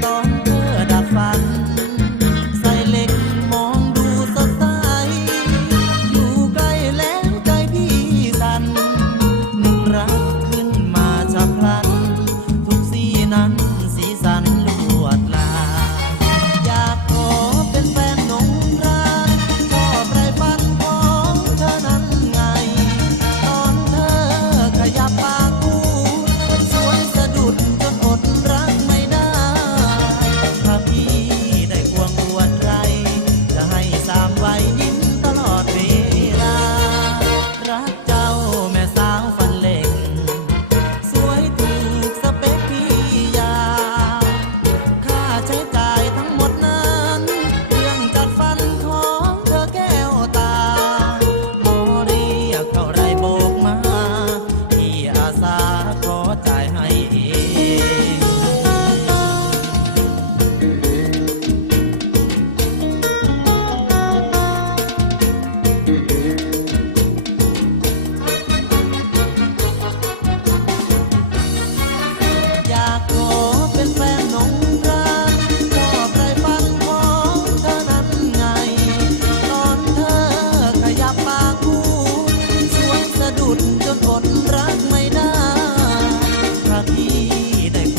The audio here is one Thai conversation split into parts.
thought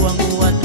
วงอวด